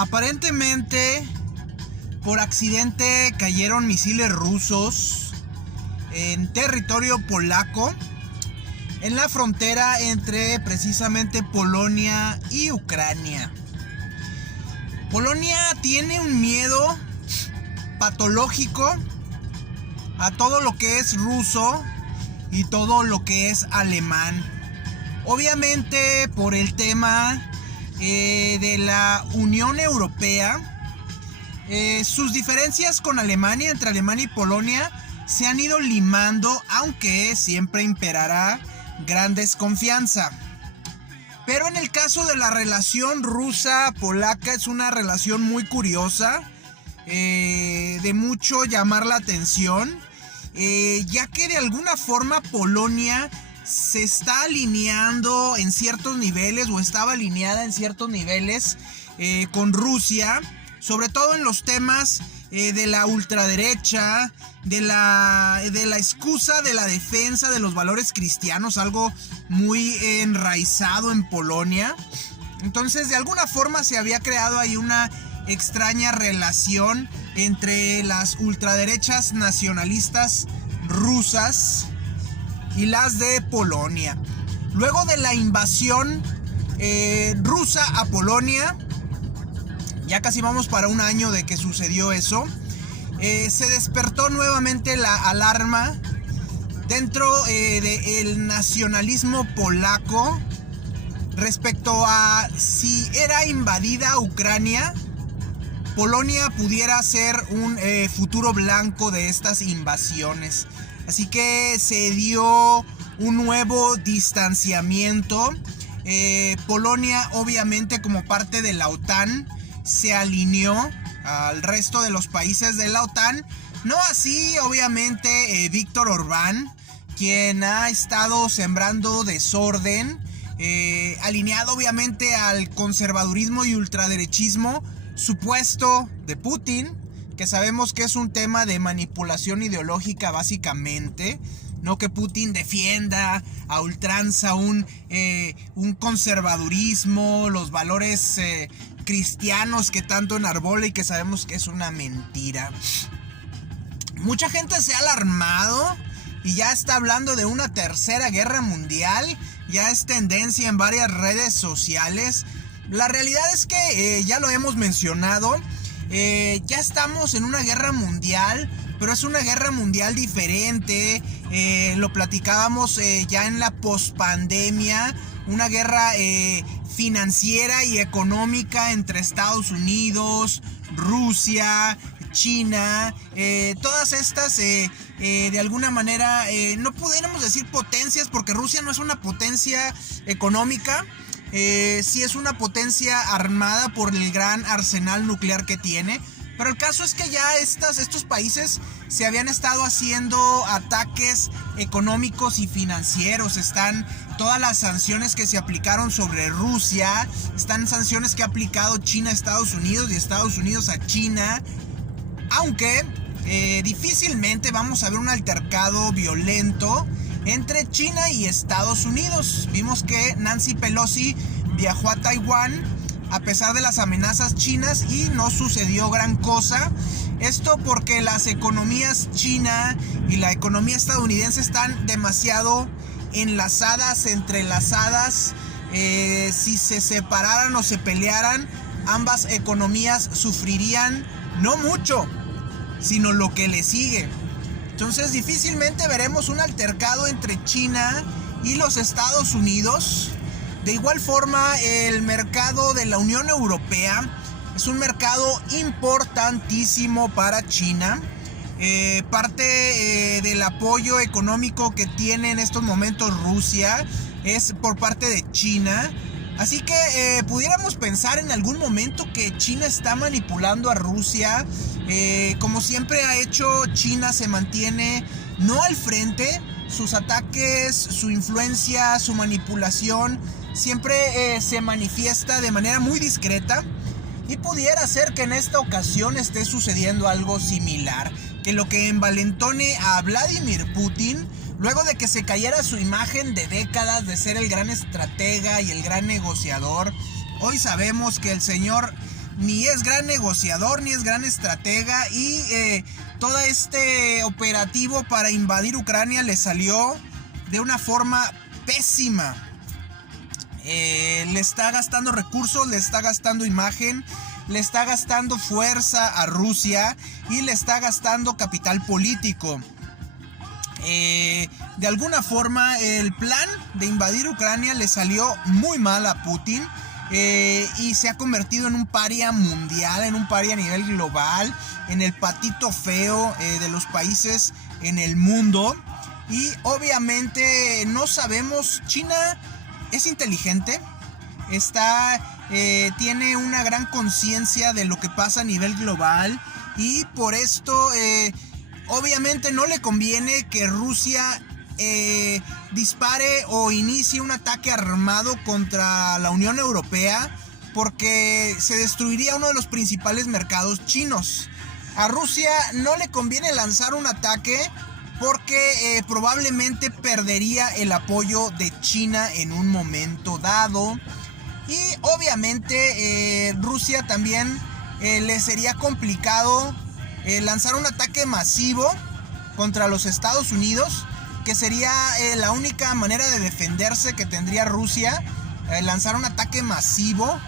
Aparentemente, por accidente cayeron misiles rusos en territorio polaco, en la frontera entre precisamente Polonia y Ucrania. Polonia tiene un miedo patológico a todo lo que es ruso y todo lo que es alemán. Obviamente por el tema de la Unión Europea, sus diferencias con Alemania, entre Alemania y Polonia, se han ido limando, aunque siempre imperará gran desconfianza. Pero en el caso de la relación rusa-polaca es una relación muy curiosa, de mucho llamar la atención, ya que de alguna forma Polonia se está alineando en ciertos niveles, o estaba alineada en ciertos niveles con Rusia, sobre todo en los temas de la ultraderecha, de la excusa de la defensa de los valores cristianos, algo muy enraizado en Polonia. Entonces, de alguna forma se había creado ahí una extraña relación entre las ultraderechas nacionalistas rusas y las de Polonia. Luego de la invasión rusa a Polonia, ya casi vamos para un año de que sucedió eso, se despertó nuevamente la alarma dentro del nacionalismo polaco respecto a si era invadida Ucrania, Polonia pudiera ser un futuro blanco de estas invasiones. Así que se dio un nuevo distanciamiento. Polonia, obviamente, como parte de la OTAN, se alineó al resto de los países de la OTAN. No así, obviamente, Víctor Orbán, quien ha estado sembrando desorden, alineado obviamente al conservadurismo y ultraderechismo supuesto de Putin, que sabemos que es un tema de manipulación ideológica básicamente. No que Putin defienda a ultranza un conservadurismo, los valores cristianos que tanto enarbola y que sabemos que es una mentira. Mucha gente se ha alarmado y ya está hablando de una tercera guerra mundial. Ya es tendencia en varias redes sociales. La realidad es que ya lo hemos mencionado. Ya estamos en una guerra mundial, pero es una guerra mundial diferente. Lo platicábamos ya en la pospandemia. Una guerra financiera y económica entre Estados Unidos, Rusia, China. Todas estas de alguna manera no pudiéramos decir potencias, porque Rusia no es una potencia económica. Sí es una potencia armada por el gran arsenal nuclear que tiene. Pero el caso es que ya estos países se habían estado haciendo ataques económicos y financieros. Están todas las sanciones que se aplicaron sobre Rusia. Están sanciones que ha aplicado China a Estados Unidos y Estados Unidos a China. Aunque difícilmente vamos a ver un altercado violento entre China y Estados Unidos. Vimos que Nancy Pelosi viajó a Taiwán a pesar de las amenazas chinas y no sucedió gran cosa. Esto porque las economías china y la economía estadounidense están demasiado enlazadas, entrelazadas. Si se separaran o se pelearan, ambas economías sufrirían no mucho, sino lo que le sigue. Entonces difícilmente veremos un altercado entre China y los Estados Unidos. De igual forma, el mercado de la Unión Europea es un mercado importantísimo para China. Parte del apoyo económico que tiene en estos momentos Rusia es por parte de China. Así que pudiéramos pensar en algún momento que China está manipulando a Rusia. Como siempre ha hecho, China se mantiene no al frente. Sus ataques, su influencia, su manipulación siempre se manifiesta de manera muy discreta. Y pudiera ser que en esta ocasión esté sucediendo algo similar, que lo que envalentone a Vladimir Putin, luego de que se cayera su imagen de décadas de ser el gran estratega y el gran negociador, hoy sabemos que el señor ni es gran negociador, ni es gran estratega, y todo este operativo para invadir Ucrania le salió de una forma pésima. Le está gastando recursos, le está gastando imagen, le está gastando fuerza a Rusia y le está gastando capital político. De alguna forma el plan de invadir Ucrania le salió muy mal a Putin, y se ha convertido en un paria mundial, en un paria a nivel global, en el patito feo de los países en el mundo. Y obviamente no sabemos, China es inteligente, tiene una gran conciencia de lo que pasa a nivel global, y por esto obviamente no le conviene que Rusia dispare o inicie un ataque armado contra la Unión Europea, porque se destruiría uno de los principales mercados chinos. A Rusia no le conviene lanzar un ataque porque probablemente perdería el apoyo de China en un momento dado. Y obviamente Rusia también le sería complicado lanzar un ataque masivo contra los Estados Unidos, que sería la única manera de defenderse que tendría Rusia, lanzar un ataque masivo.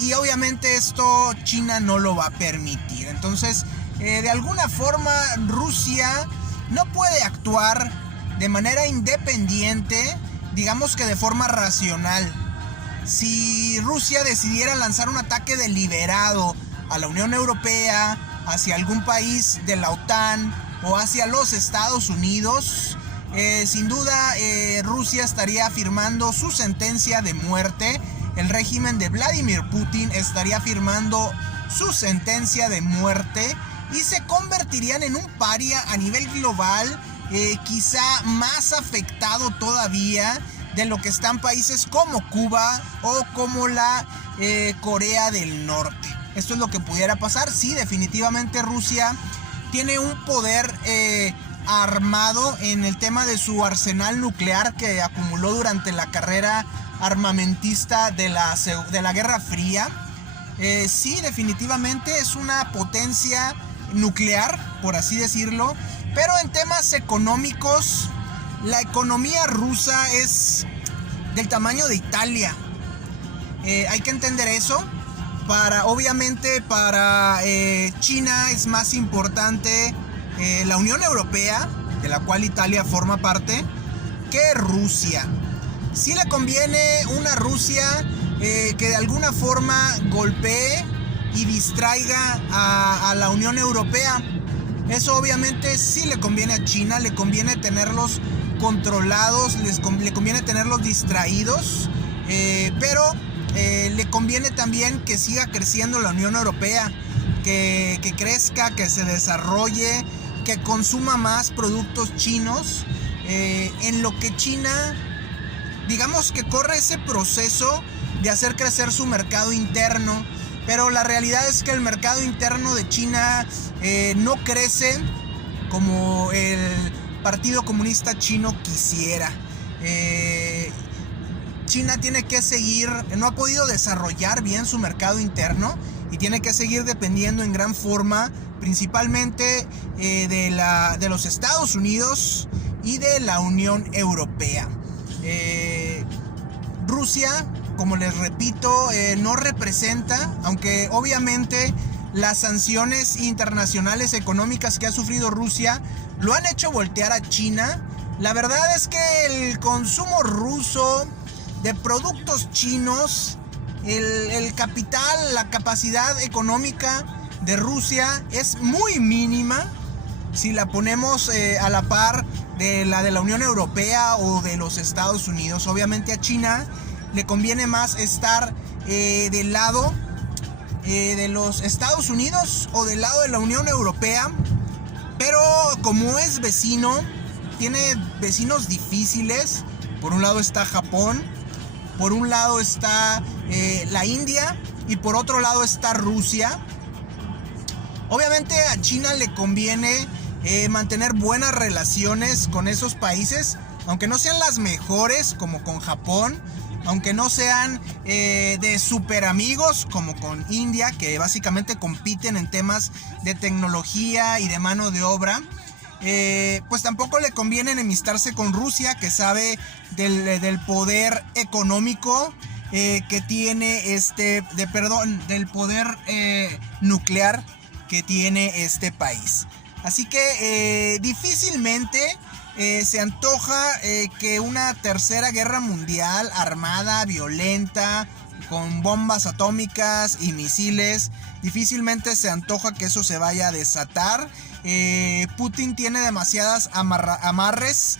Y obviamente esto China no lo va a permitir. Entonces, de alguna forma Rusia no puede actuar de manera independiente, digamos que de forma racional. Si Rusia decidiera lanzar un ataque deliberado a la Unión Europea, hacia algún país de la OTAN o hacia los Estados Unidos, sin duda Rusia estaría firmando su sentencia de muerte. El régimen de Vladimir Putin estaría firmando su sentencia de muerte y se convertirían en un paria a nivel global, quizá más afectado todavía de lo que están países como Cuba o como la Corea del Norte. Esto es lo que pudiera pasar. Sí, definitivamente Rusia tiene un poder armado en el tema de su arsenal nuclear que acumuló durante la carrera armamentista de la Guerra Fría. Sí, definitivamente es una potencia nuclear, por así decirlo, pero en temas económicos, la economía rusa es del tamaño de Italia. Hay que entender eso. Obviamente para China es más importante la Unión Europea, de la cual Italia forma parte, que Rusia. Sí le conviene una Rusia que de alguna forma golpee y distraiga a la Unión Europea. Eso obviamente sí le conviene a China, le conviene tenerlos controlados, le conviene tenerlos distraídos, pero le conviene también que siga creciendo la Unión Europea, que crezca, que se desarrolle, que consuma más productos chinos, en lo que China, digamos que corre ese proceso de hacer crecer su mercado interno. Pero la realidad es que el mercado interno de China no crece como el Partido Comunista Chino quisiera. China tiene que seguir, no ha podido desarrollar bien su mercado interno y tiene que seguir dependiendo en gran forma, principalmente de los Estados Unidos y de la Unión Europea. Rusia, como les repito, no representa, aunque obviamente las sanciones internacionales económicas que ha sufrido Rusia lo han hecho voltear a China. La verdad es que el consumo ruso de productos chinos, el capital, la capacidad económica de Rusia es muy mínima si la ponemos a la par de la Unión Europea o de los Estados Unidos. Obviamente a China le conviene más estar del lado de los Estados Unidos o del lado de la Unión Europea, pero como es vecino, tiene vecinos difíciles. Por un lado está Japón, por un lado está la India y por otro lado está Rusia. Obviamente a China le conviene mantener buenas relaciones con esos países, aunque no sean las mejores como con Japón, aunque no sean de super amigos como con India, que básicamente compiten en temas de tecnología y de mano de obra. Pues tampoco le conviene enemistarse con Rusia, que sabe del poder económico que tiene del poder nuclear que tiene este país. Así que difícilmente se antoja que una tercera guerra mundial armada, violenta, con bombas atómicas y misiles, difícilmente se antoja que eso se vaya a desatar. Putin tiene demasiadas amarres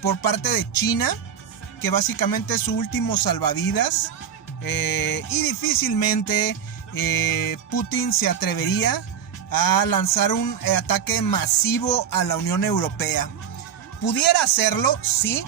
por parte de China, que básicamente es su último salvavidas, y difícilmente Putin se atrevería a lanzar un ataque masivo a la Unión Europea. Pudiera hacerlo, sí,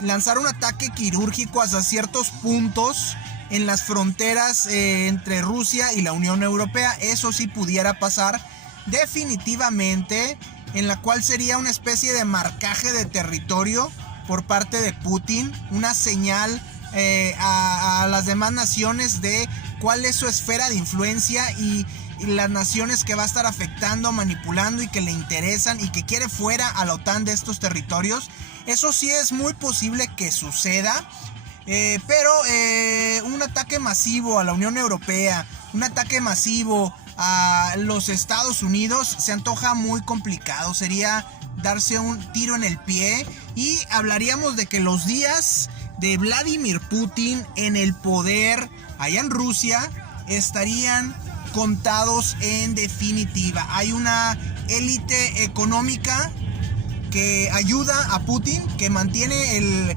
lanzar un ataque quirúrgico hasta ciertos puntos en las fronteras entre Rusia y la Unión Europea. Eso sí pudiera pasar definitivamente, en la cual sería una especie de marcaje de territorio por parte de Putin, una señal a las demás naciones de cuál es su esfera de influencia y las naciones que va a estar afectando, manipulando y que le interesan y que quiere fuera a la OTAN de estos territorios. Eso sí es muy posible que suceda, pero un ataque masivo a la Unión Europea, un ataque masivo a los Estados Unidos se antoja muy complicado. Sería darse un tiro en el pie y hablaríamos de que los días de Vladimir Putin en el poder allá en Rusia estarían contados en definitiva. Hay una élite económica que ayuda a Putin, que mantiene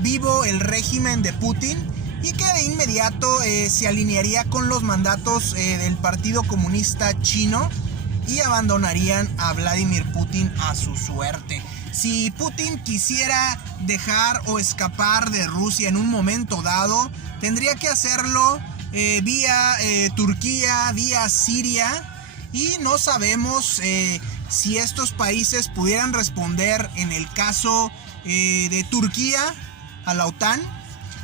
vivo el régimen de Putin y que de inmediato se alinearía con los mandatos del Partido Comunista Chino y abandonarían a Vladimir Putin a su suerte. Si Putin quisiera dejar o escapar de Rusia en un momento dado, tendría que hacerlo vía Turquía, vía Siria, y no sabemos si estos países pudieran responder en el caso de Turquía a la OTAN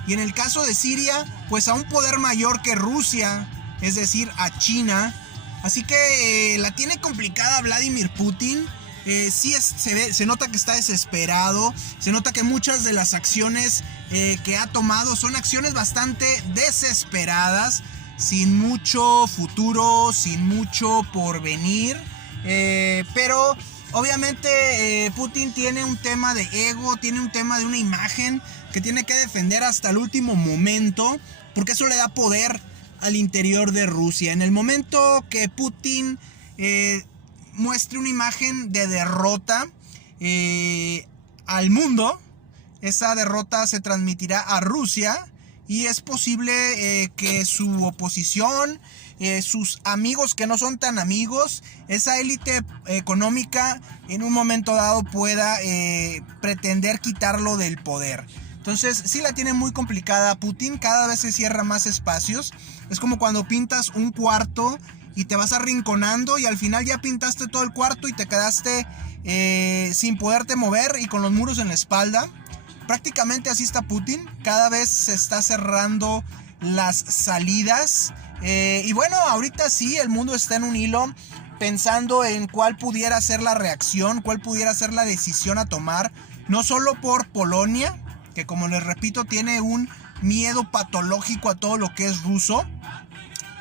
y en el caso de Siria pues a un poder mayor que Rusia, es decir, a China. Así que la tiene complicada Vladimir Putin. Se nota que está desesperado, se nota que muchas de las acciones que ha tomado son acciones bastante desesperadas, sin mucho futuro, sin mucho porvenir, pero obviamente Putin tiene un tema de ego, tiene un tema de una imagen que tiene que defender hasta el último momento, porque eso le da poder al interior de Rusia. En el momento que Putin muestre una imagen de derrota al mundo, esa derrota se transmitirá a Rusia y es posible que su oposición, sus amigos que no son tan amigos, esa élite económica en un momento dado pueda pretender quitarlo del poder. Entonces sí la tiene muy complicada Putin, cada vez se cierra más espacios. Es como cuando pintas un cuarto y te vas arrinconando y al final ya pintaste todo el cuarto y te quedaste sin poderte mover y con los muros en la espalda. Prácticamente así está Putin, cada vez se está cerrando las salidas y bueno, ahorita sí el mundo está en un hilo pensando en cuál pudiera ser la reacción, cuál pudiera ser la decisión a tomar, no solo por Polonia, que como les repito tiene un miedo patológico a todo lo que es ruso,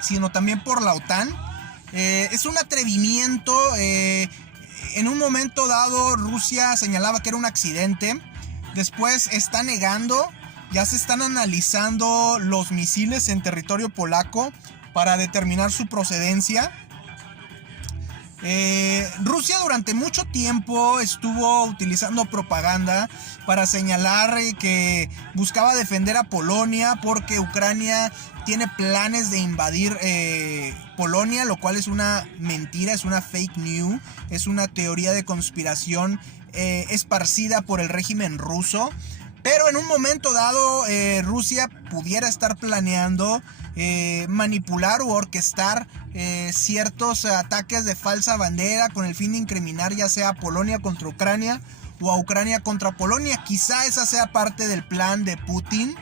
sino también por la OTAN. Es un atrevimiento. En un momento dado Rusia señalaba que era un accidente, después está negando, ya se están analizando los misiles en territorio polaco para determinar su procedencia. Rusia durante mucho tiempo estuvo utilizando propaganda para señalar que buscaba defender a Polonia porque Ucrania tiene planes de invadir Polonia, lo cual es una mentira, es una fake news, es una teoría de conspiración esparcida por el régimen ruso. Pero en un momento dado Rusia pudiera estar planeando manipular u orquestar ciertos ataques de falsa bandera con el fin de incriminar ya sea a Polonia contra Ucrania o a Ucrania contra Polonia. Quizá esa sea parte del plan de Putin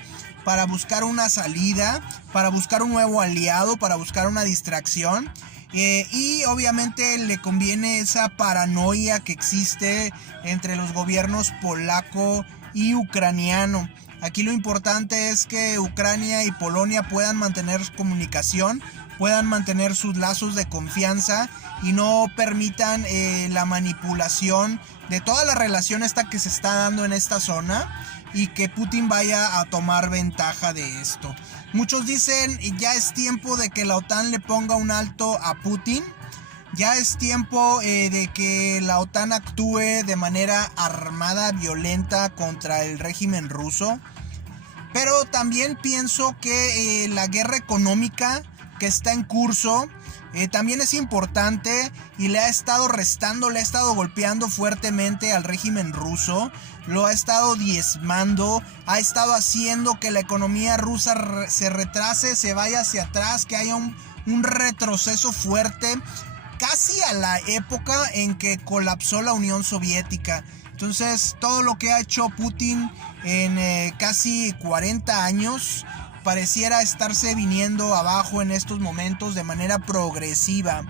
para buscar una salida, para buscar un nuevo aliado, para buscar una distracción. Y obviamente le conviene esa paranoia que existe entre los gobiernos polaco y ucraniano. Aquí lo importante es que Ucrania y Polonia puedan mantener comunicación, puedan mantener sus lazos de confianza y no permitan la manipulación de toda la relación esta que se está dando en esta zona y que Putin vaya a tomar ventaja de esto. Muchos dicen ya es tiempo de que la OTAN le ponga un alto a Putin. Ya es tiempo de que la OTAN actúe de manera armada, violenta contra el régimen ruso. Pero también pienso que la guerra económica que está en curso también es importante y le ha estado restando, le ha estado golpeando fuertemente al régimen ruso. Lo ha estado diezmando, ha estado haciendo que la economía rusa se retrase, se vaya hacia atrás, que haya un retroceso fuerte, casi a la época en que colapsó la Unión Soviética. Entonces, todo lo que ha hecho Putin en casi 40 años pareciera estarse viniendo abajo en estos momentos de manera progresiva.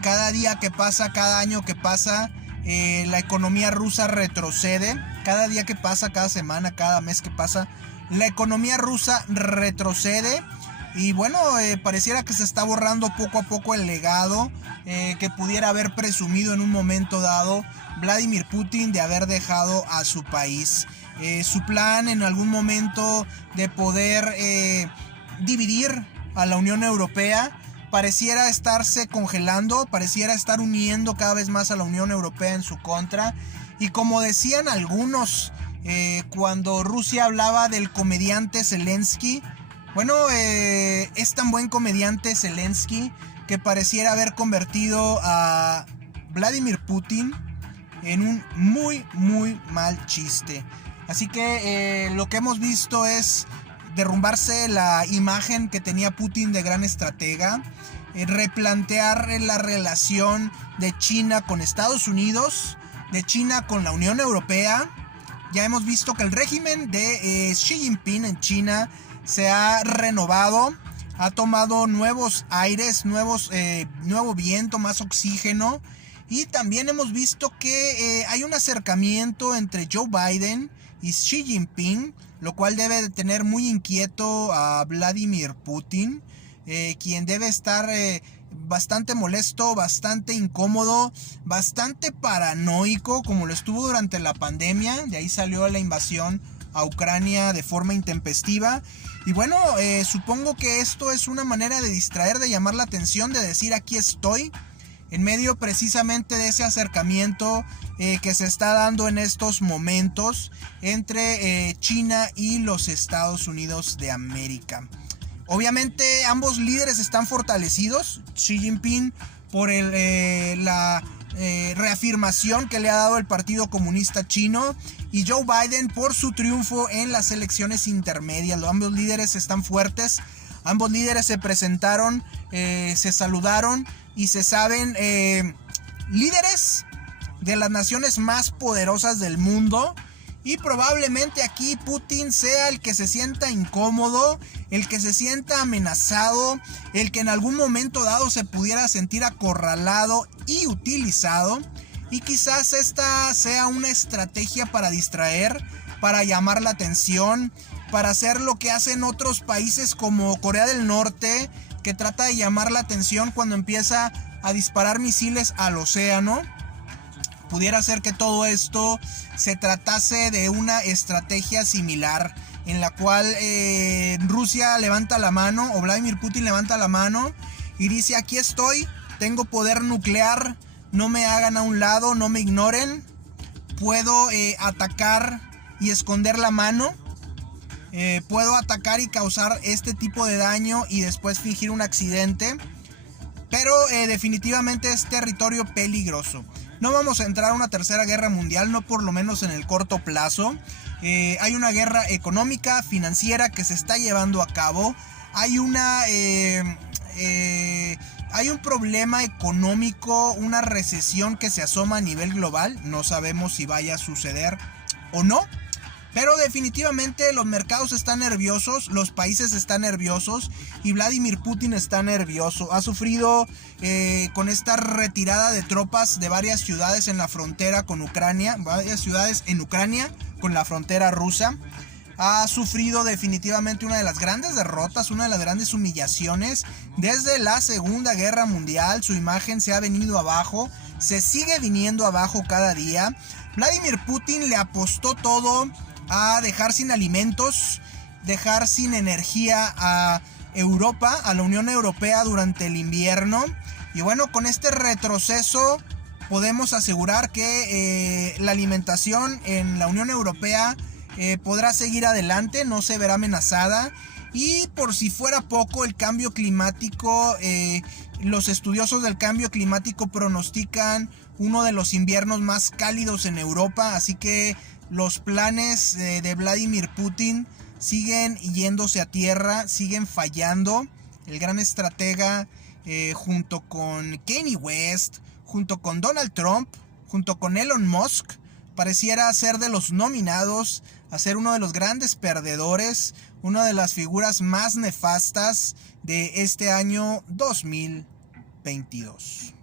Cada día que pasa, cada año que pasa, la economía rusa retrocede. Cada día que pasa, cada semana, cada mes que pasa, la economía rusa retrocede. Y bueno, pareciera que se está borrando poco a poco el legado que pudiera haber presumido en un momento dado Vladimir Putin de haber dejado a su país. Su plan en algún momento de poder dividir a la Unión Europea pareciera estarse congelando, pareciera estar uniendo cada vez más a la Unión Europea en su contra. Y como decían algunos, cuando Rusia hablaba del comediante Zelensky, bueno, es tan buen comediante Zelensky que pareciera haber convertido a Vladimir Putin en un muy, muy mal chiste. Así que lo que hemos visto es derrumbarse la imagen que tenía Putin de gran estratega, replantear la relación de China con Estados Unidos, de China con la Unión Europea. Ya hemos visto que el régimen de Xi Jinping en China se ha renovado, ha tomado nuevos aires, nuevo viento, más oxígeno. Y también hemos visto que hay un acercamiento entre Joe Biden y Xi Jinping, lo cual debe de tener muy inquieto a Vladimir Putin, quien debe estar bastante molesto, bastante incómodo, bastante paranoico, como lo estuvo durante la pandemia. De ahí salió la invasión a Ucrania de forma intempestiva. Y bueno, supongo que esto es una manera de distraer, de llamar la atención, de decir aquí estoy, en medio precisamente de ese acercamiento que se está dando en estos momentos entre China y los Estados Unidos de América. Obviamente ambos líderes están fortalecidos. Xi Jinping por la reafirmación que le ha dado el Partido Comunista Chino, y Joe Biden por su triunfo en las elecciones intermedias. Ambos líderes están fuertes, ambos líderes se presentaron, se saludaron y se saben líderes de las naciones más poderosas del mundo. Y probablemente aquí Putin sea el que se sienta incómodo, el que se sienta amenazado, el que en algún momento dado se pudiera sentir acorralado y utilizado. Y quizás esta sea una estrategia para distraer, para llamar la atención, para hacer lo que hacen otros países como Corea del Norte, que trata de llamar la atención cuando empieza a disparar misiles al océano. Pudiera ser que todo esto se tratase de una estrategia similar, en la cual Rusia levanta la mano, o Vladimir Putin levanta la mano y dice: aquí estoy, tengo poder nuclear, no me hagan a un lado, no me ignoren, puedo atacar y esconder la mano, puedo atacar y causar este tipo de daño y después fingir un accidente, pero definitivamente es territorio peligroso. No vamos a entrar a una tercera guerra mundial, no por lo menos en el corto plazo. Hay una guerra económica, financiera que se está llevando a cabo. Hay un problema económico, una recesión que se asoma a nivel global. No sabemos si vaya a suceder o no. Pero definitivamente los mercados están nerviosos, los países están nerviosos y Vladimir Putin está nervioso. Ha sufrido con esta retirada de tropas de varias ciudades en la frontera con Ucrania, varias ciudades en Ucrania con la frontera rusa. Ha sufrido definitivamente una de las grandes derrotas, una de las grandes humillaciones. Desde la Segunda Guerra Mundial su imagen se ha venido abajo, se sigue viniendo abajo cada día. Vladimir Putin le apostó todo a dejar sin alimentos, dejar sin energía a Europa, a la Unión Europea durante el invierno. Y bueno, con este retroceso podemos asegurar que la alimentación en la Unión Europea podrá seguir adelante, no se verá amenazada. Y por si fuera poco, el cambio climático, los estudiosos del cambio climático pronostican uno de los inviernos más cálidos en Europa, así que los planes de Vladimir Putin siguen yéndose a tierra, siguen fallando. El gran estratega, junto con Kanye West, junto con Donald Trump, junto con Elon Musk, pareciera ser de los nominados a ser uno de los grandes perdedores, una de las figuras más nefastas de este año 2022.